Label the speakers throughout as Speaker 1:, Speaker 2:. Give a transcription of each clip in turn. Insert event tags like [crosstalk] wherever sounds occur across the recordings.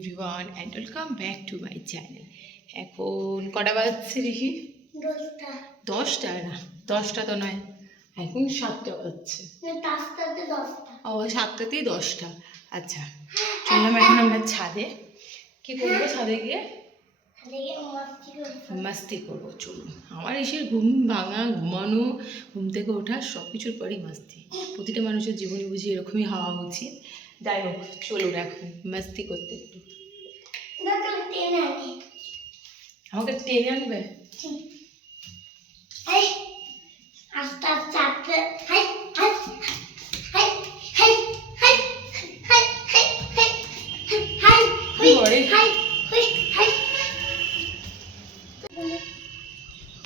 Speaker 1: Everyone and welcome back to my channel এখন কটা বাজছে রিহি
Speaker 2: দশটা।
Speaker 1: না দশটা তো নয় এখন সাতটা বাজছে। ও সাতটাতেই দশটা। আচ্ছা চললাম এখন আমরা ছাদে কি করব ছাদে গিয়ে? মাস্তি করব চলুন। আমার এসে ঘুম ভাঙা ঘুমানো ঘুম থেকে ওঠা সব কিছুর পরই মাস্তি। প্রতিটা মানুষের জীবনে বুঝি এরকমই হওয়া উচিত। যাই হোক চলুন এখন মাস্তি করতে একটু। আমাকে টেনে আনবে?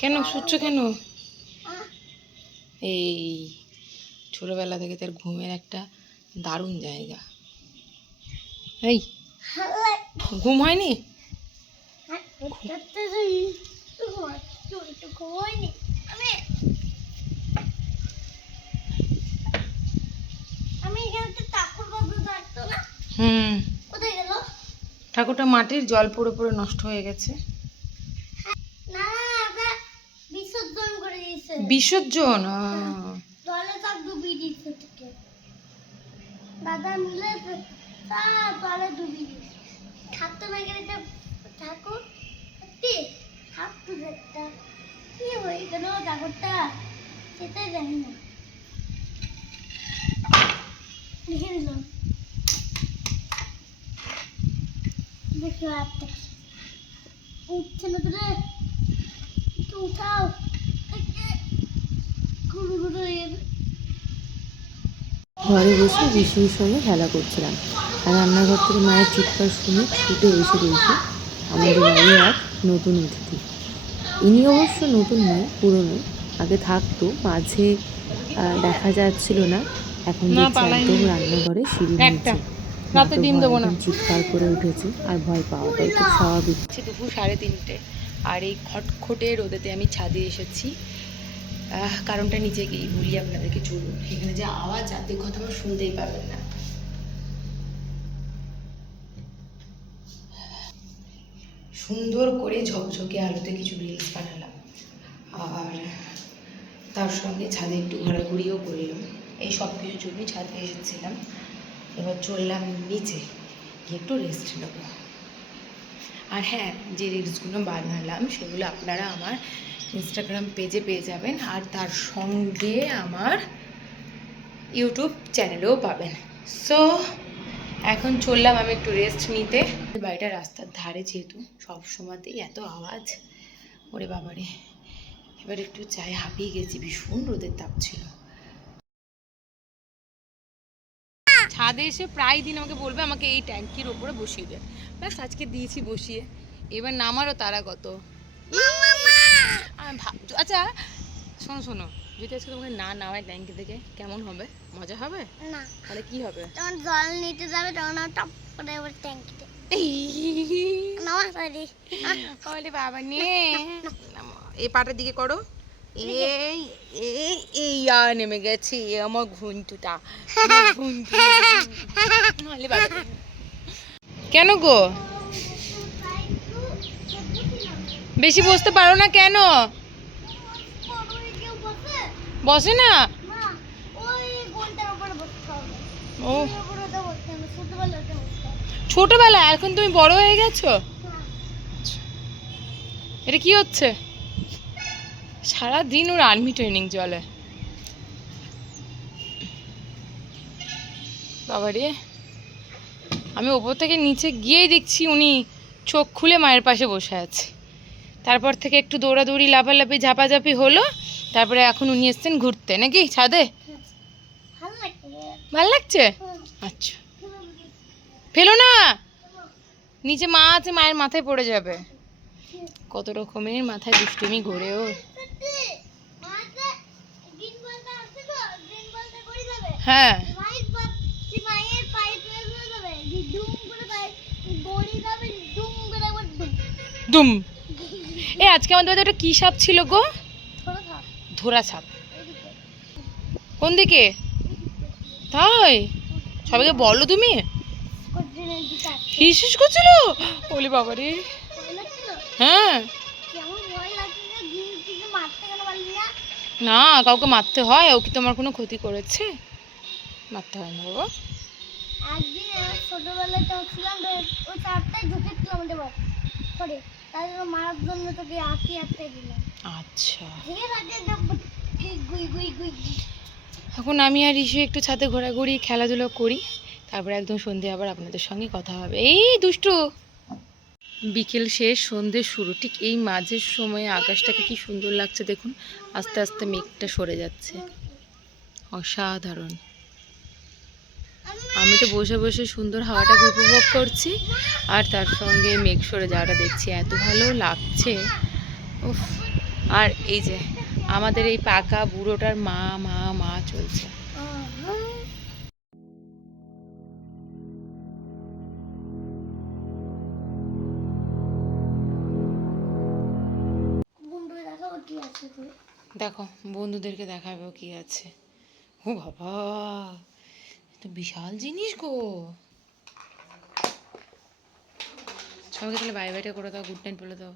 Speaker 1: কেন? শুচ্ছ কেন? এই ছোটবেলা থেকে তার ঘুমের একটা দারুণ জায়গা। এই ঘুম হয়নি? হুম। ঠাকুরটা মাটির জল পড়ে পড়ে নষ্ট হয়ে গেছে
Speaker 2: না ওটা বিসর্জন করে দিয়েছে
Speaker 1: বিসর্জন?
Speaker 2: জলে সব ডুবিয়ে দিয়েছে থেকে দাদা মিলে সব জলে ডুবিয়ে দিয়েছে থাকতো না গেলে ঠাকুর? সত্যি? থাকতো একটা কি হয়ে গেল ঠাকুরটা? সেটাই জানি না। লিখে দিলাম উঠছে না তো রে? উঠাও।
Speaker 3: ঘরে বসে ঋষির সঙ্গে খেলা করছিলাম। আর রান্নাঘর থেকে মায়ের চিৎকার শুনে ছুটে এসে দেখি আমাদের বাড়ির এক নতুন অতিথি। ইনি অবশ্য নতুন নয় পুরনো। আগে থাকতো মাঝে আহ, দেখা যাচ্ছিল না। এখন। একদম রান্নাঘরে সিঁড়ি
Speaker 1: একটা।
Speaker 3: নিচে।
Speaker 1: রাতে ডিম দেবো না।
Speaker 3: চিৎকার করে উঠেছে আর ভয় পাওয়াটাই খুব স্বাভাবিক।
Speaker 1: দুপুর সাড়ে তিনটে। আর এই খটখটে রোদেতে আমি ছাদে এসেছি। কারণটা নিচে গিয়ে বলি আপনাদেরকে, চলুন। এখানে যে আওয়াজ আর্ধেক কথা আমার শুনতেই পাবেন না। সুন্দর করে ঝকঝকে আলোতে কিছু রিলস বানালাম। আর তার সঙ্গে ছাদে একটু ঘোরাঘুরিও করলাম। এই সব কিছুর জন্যই ছাদে এসেছিলাম। এবার চললাম নিচে গিয়ে একটু রেস্ট নেব। আর হ্যাঁ যে রিলসগুলো বানালাম, সেগুলো আপনারা আমার ইনস্টাগ্রাম পেজে পেয়ে যাবেন আর তার সঙ্গে আমার ইউটিউব চ্যানেলেও পাবেন। সো এখন চললাম আমি একটু রেস্ট নিতে। বাড়িটা রাস্তার ধারে যেহেতু, সব সময়তেই এত আওয়াজ। ওরে বাবারে, এবার একটু চাই হাঁপিয়ে গেছি, ভীষণ রোদের তাপ ছিল। ছাদে এসে প্রায় দিন আমাকে বলবে আমাকে এই ট্যাঙ্কির ওপরে বসিয়ে দে। ব্যাস আজকে দিয়েছি বসিয়ে। এবার নামারও তারা কত। আমি ভাব আচ্ছা শোনো শোনো। যদি আজকে তোমাকে না নামায় ট্যাঙ্কি থেকে কেমন হবে? মজা হবে?
Speaker 2: না।
Speaker 1: তাহলে কি হবে?
Speaker 2: যখন জল নিতে যাবে তখন টপ করে এবার ট্যাঙ্কিতে। [laughs] সরি
Speaker 1: বাবা নে। এই পাটার দিকে করো। এই এই এই আর নেমে গেছে এ আমার ঘুন্টুটা কেন গো? বেশি বসতে পারো না কেন?
Speaker 2: বসে
Speaker 1: না? ও। ছোটবেলা এখন তুমি বড় হয়ে গেছো?
Speaker 2: আচ্ছা।
Speaker 1: এটা কি হচ্ছে? সারা দিন ওর আর্মি ট্রেনিং চলে। বাবারে আমি ওপর থেকে নিচে গিয়েই দেখছি উনি চোখ খুলে মায়ের পাশে বসে আছে। তারপর থেকে একটু দৌড়াদৌড়ি লাফালাফি ঝাপাঝাপি হলো। তারপরে এখন উনি এসছেন ঘুরতে। নাকি ছাদে?
Speaker 2: ভালো লাগছে।
Speaker 1: আচ্ছা। ফেলো না। নিচে মা আছে মায়ের মাথায় পড়ে যাবে। কত রকমের মাথায় দুষ্টুমি ঘোরেও
Speaker 2: সত্যি মাকে গ্রিন বলটা আছে তো গ্রিন বলটা করে যাবে
Speaker 1: হ্যাঁ
Speaker 2: মায়ের পা সে মায়ের পায়ে পড়ে পড়ে যাবে যে ডুম করে পায়ে গড়ি যাবে ডুম করে একবার ডুম
Speaker 1: দুম এ আজকে আমাদের বাড়িতে একটা কি সাপ ছিল গো? ধরা সাপ। কোন দিকে? তাই? সবাইকে বলো তুমি। হিসিস করছিল? বলি বাবা রে। হ্যাঁ।
Speaker 2: না
Speaker 1: কাউকে মারতে হয় ও কি তোমার কোনো ক্ষতি করেছে? মারতে হয় না বাবা।
Speaker 2: একদিন ছোটবেলায় তো ছিলাম ওই চারটায় ঢুকেছিল আমাদের বাড়ি। করে তাই জন্য মারার জন্য তোকে আটকে আটকে দিলাম।
Speaker 1: আচ্ছা। এখন আমি আর ইসু একটু ছাদে ঘোরাঘুরি খেলাধুলো করি। তারপরে একদম সন্ধে আবার আপনাদের সঙ্গে কথা হবে। এই দুষ্টু! বিকেল শেষ সন্ধে শুরু। ঠিক এই মাঝের সময়ে আকাশটাকে কি সুন্দর লাগছে দেখুন। আস্তে আস্তে মেঘটা সরে যাচ্ছে। অসাধারণ। আমি তো বসে বসে সুন্দর হাওয়াটাকে উপভোগ করছি, আর তার সঙ্গে মেঘ সরে যাওয়াটা দেখছি, এত ভালো লাগছে। উফ, আর এই যে, আমাদের এই পাকা বুড়োটার মা মা মা চলছে। দেখো, বন্ধুদেরকে দেখাবে কি আছে। ও বাবা! তো বিশাল জিনিস গো। সবাইকে তাহলে বাই বাইটা করে দাও গুড নাইট বলে দাও।